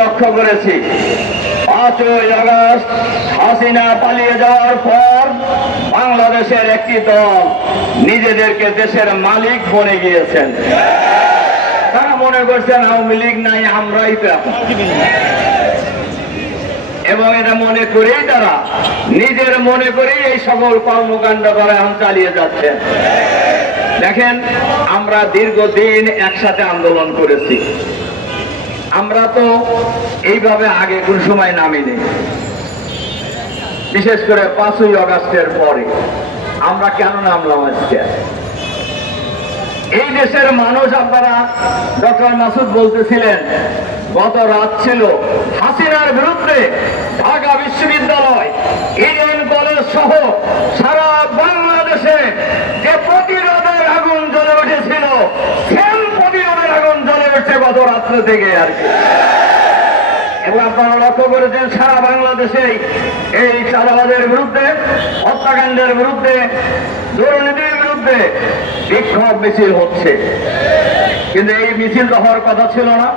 লক্ষ্য করেছি 5ই আগস্ট হাসিনা পালিয়ে যাওয়ার পর বাংলাদেশের একটি দল নিজেদেরকে দেশের মালিক বনে গিয়েছেন। তারা মনে করছেন আওয়ামী লীগ নাই, আমরাই তো এখন। এবং এটা মনে করেই তারা নিজের মনে করেই এই সকল কর্মকাণ্ড করে এখন চালিয়ে যাচ্ছে। দেখেন, আমরা দীর্ঘদিন একসাথে আন্দোলন করেছি। আমরা তো এইভাবে আগে কোন সময় নামিনি, বিশেষ করে 5ই আগস্টের পরে। আমরা কেন নামলাম আজকে? এই দেশের মানুষ, আপনারা ডক্টর মাসুদ বলতেছিলেন গত রাত ছিল হাসিনার বিরুদ্ধে ঢাকা বিশ্ববিদ্যালয়, ইডেন কলেজ সহ সারা বাংলাদেশে যে প্রতিরোধের আগুন জ্বলে উঠেছিল, সেম প্রতিরোধের আগুন জ্বলে উঠছে গত রাত্রে থেকে আর কি। এবং আপনারা লক্ষ্য করেছেন সারা বাংলাদেশে এই চাঁদাবাজের বিরুদ্ধে, হত্যাকাণ্ডের বিরুদ্ধে, দুর্নীতির বিরুদ্ধে বিক্ষোভ মিছিল হচ্ছে। কিন্তু এই মিছিল তো হওয়ার কথা ছিল না।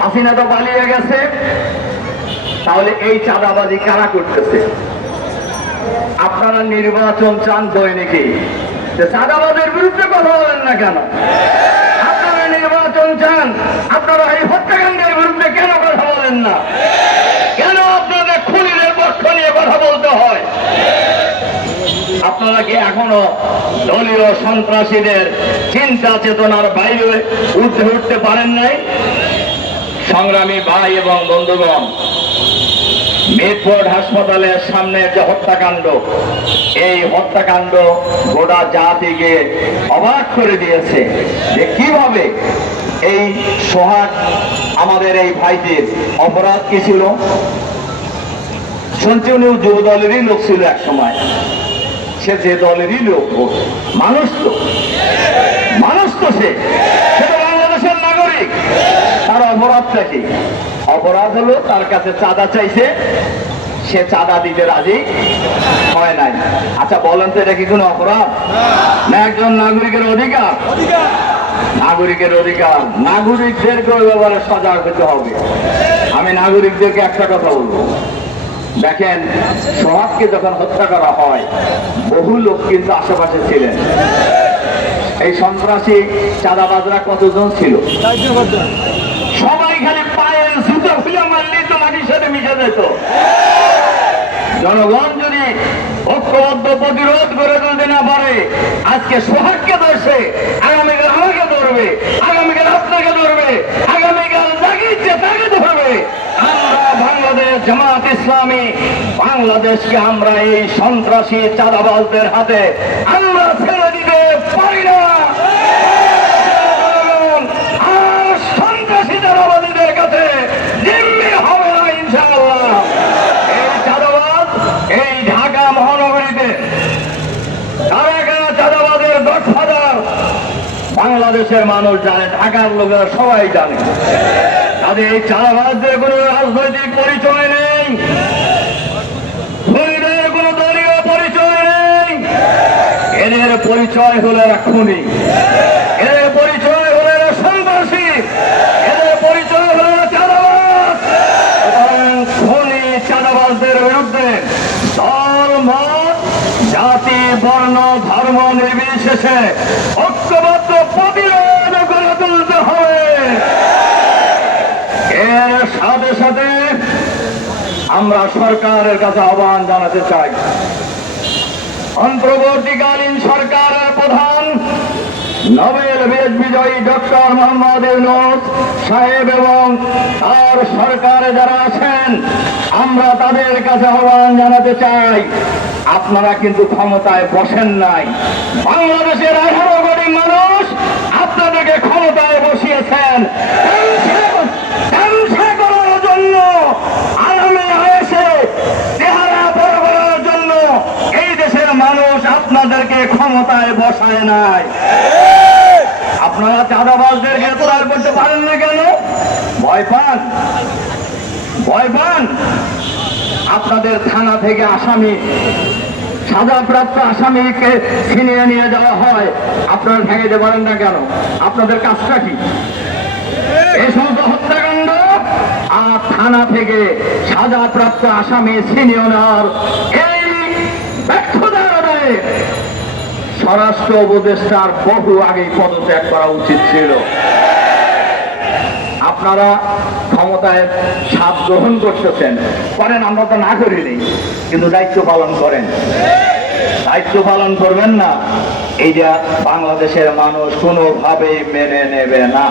হাসিনা তো পালিয়ে গেছে, তাহলে এই চাঁদাবাজি কারা করতেছে? আপনারা নির্বাচন চান দৈনিকই, চাঁদাবাজের বিরুদ্ধে কথা বলেন না কেন? আপনারা নির্বাচন চান, আপনারা এই হত্যাকাণ্ডের বিরুদ্ধে কেন কথা বলেন না? কেন আপনাদের খুনিদের পক্ষ নিয়ে কথা বলতে হয়? আপনারা কি এখনো দলীয় সন্ত্রাসীদের চিন্তা চেতনার বাইরে উঠতে পারেন নাই? সংগ্রামী ভাই এবং বন্ধুগণ, মিটফোর্ড হাসপাতালের সামনে যে হত্যাকাণ্ড, এই হত্যাকাণ্ড গোটা জাতিকে অবাক করে দিয়েছে যে কিভাবে এই সোহাগ আমাদের এই ভাইটির অপরাধ কি ছিল। শুনছি উনি যুব দলেরই লোক ছিল এক সময়, সে যে দলেরই লোক, মানুষ তো সে তো বাংলাদেশের নাগরিক। তার অপরাধটা কি? অপরাধ হলো তার কাছে চাঁদা চাইছে, সে চাঁদা দিতে রাজি হয় নাই। আচ্ছা বলেন তো, এটা কি কোনো অপরাধ না একজন নাগরিকের অধিকার? নাগরিকের অধিকার, নাগরিকদেরকে ওই ব্যাপারে সজাগ হতে হবে। আমি নাগরিকদেরকে একটা কথা বলবো, দেখেন সোহাগকে যখন হত্যা করা হয় বহু লোক কিন্তু আশেপাশে ছিলেন। এই সন্ত্রাসী চাঁদাবাজরা কতজন ছিল? সবাই খালি পায়ের জুতো খুলে মারলেই তো মাটির সাথে মিশে যেত। জনগণ যদি ঐক্যবদ্ধ প্রতিরোধ করে তুলতে না পারে, আজকে সোহাগকে ধরছে, আগামীকাল আমাকে ধরবে, আগামীকাল আপনাকে ধরবে, আগামীকাল যাকে ইচ্ছে তাকে ধরবে। আমরা বাংলাদেশ জামাত ইসলামী বাংলাদেশকে আমরা এই সন্ত্রাসী চাঁদাবাজদের হাতে আমরা ছেড়ে দিতে পারি না। আর সন্ত্রাসী চাঁদাবাজীদের কাছে জিম্মি হবে না ইনশাআল্লাহ। এই চাঁদাবাজ এই ঢাকা মহানগরীতে কারা কারা চাঁদাবাজের গডফাদার বাংলাদেশের মানুষ জানে, ঢাকার লোকেরা সবাই জানে। তাদের এই চাঁদাবাজদের কোনো রাজনৈতিক পরিচয় নেই, খুনিদের কোনো দলীয় পরিচয় নেই। এদের পরিচয় হলো এরা খুনি, এদের পরিচয় হলো এরা সন্ত্রাসী, এদের পরিচয় হলো এরা চাঁদাবাজ। খুনি চাঁদাবাজদের বিরুদ্ধে দল, মত, জাতি, বর্ণ, ধর্ম নির্বিশেষে ঐক্যবদ্ধ প্রতিরোধ গড়ে তুলতে হবে। এর সাথে সাথে আমরা সরকারের কাছে আহ্বান জানাতে চাই, অন্তর্বর্তীকালীন সরকারের প্রধান নোবেল বিজয়ী ডক্টর মোহাম্মদ ইউনূস সাহেব এবং তার সরকারে যারা আছেন, আমরা তাদের কাছে আহ্বান জানাতে চাই, আপনারা কিন্তু ক্ষমতায় বসেন নাই। বাংলাদেশের 18 কোটি মানুষ আপনাদেরকে ক্ষমতায় বসিয়েছেন করার জন্য, আরামে আয়েসে চেহারা বড় করার জন্য। এই দেশের মানুষ আপনাদেরকে ক্ষমতায় বসায় নাই। আপনারা চাঁদাবাজদের গ্রেফতার করতে পারেন না কেন? ভয় পান? ভয় পান? আপনাদের থানা থেকে আসামি, সাজাপ্রাপ্ত আসামিকে ছিনিয়ে নিয়ে যাওয়া হয়, আপনারা ঠেকাইতে পারেন না কেন? আপনাদের কাজটা কি? এই সমস্ত হত্যাকাণ্ড থানা থেকে সাজাপ্রাপ্ত আসামি সিনিয়র এই ব্যর্থতার দায়ে স্বরাষ্ট্র উপদেষ্টার বহু আগেই পদত্যাগ করা উচিত ছিল। আপনারা ক্ষমতায় স্বাদ গ্রহণ করতেছেন, করেন, আমরা তো না করিনি, কিন্তু দায়িত্ব পালন করেন। দায়িত্ব পালন করবেন না, এইটা বাংলাদেশের মানুষ কোনোভাবেই মেনে নেবে না।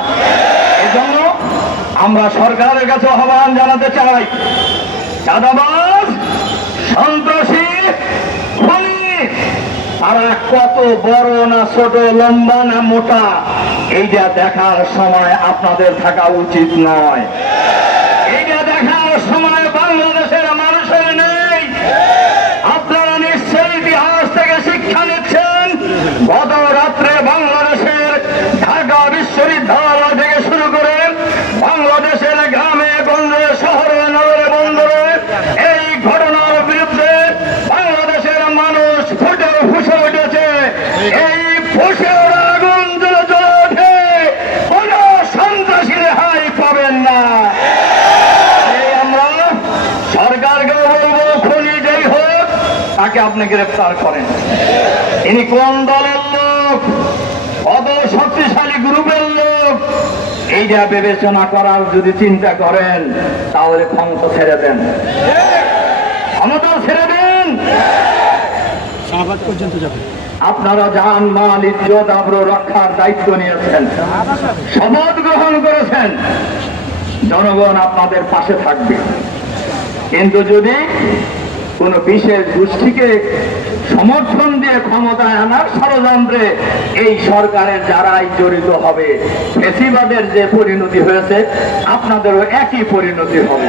এজন্য আমরা সরকারের কাছে আহ্বান জানাতে চাই, চাঁদাবাজ, সন্ত্রাসী, খুনি তারা কত বড় না ছোট, লম্বা না মোটা, এইটা দেখার সময় আপনাদের থাকা উচিত নয়। এইটা দেখার সময় বাংলাদেশের মানুষের নেই। আপনারা নিশ্চয়ই ইতিহাস থেকে শিক্ষা নিচ্ছেন। গত রাত্রে বাংলাদেশের ঢাকা বিশ্ববিদ্যালয় থেকে শুরু করে বাংলাদেশের গ্রামে গঞ্জে শহরে নগরে বন্দরে এই ঘটনার বিরুদ্ধে বাংলাদেশের মানুষ ফুসে উঠেছে। এই ফুসে ওরা আগুন জ্বলে জ্বলে ওঠে, কোন সন্ত্রাসী রেহাই পাবেন না। আমরা সরকারকে বলবো, খুনি যেই হোক তাকে আপনি গ্রেফতার করেন। ইনি কোন দলের লোক, কত শক্তিশালী গ্রুপের লোক, এইটা বিবেচনা করার যদি চিন্তা করেন তাহলে ক্ষমতা ছেড়ে দেন, ক্ষমতা ছেড়ে দেন। আপনারা জান মাল ইজ্জত আবরু রক্ষার দায়িত্ব নিয়েছেন, শপথ গ্রহণ করেছেন, জনগণ আপনাদের পাশে থাকবে। কিন্তু যদি কোন বিশেষ গোষ্ঠীকে সমর্থন দিয়ে ক্ষমতায় আনার ষড়যন্ত্রে এই সরকারের যারাই জড়িত হবে, ফ্যাসিবাদের যে পরিণতি হয়েছে আপনাদেরও একই পরিণতি হবে।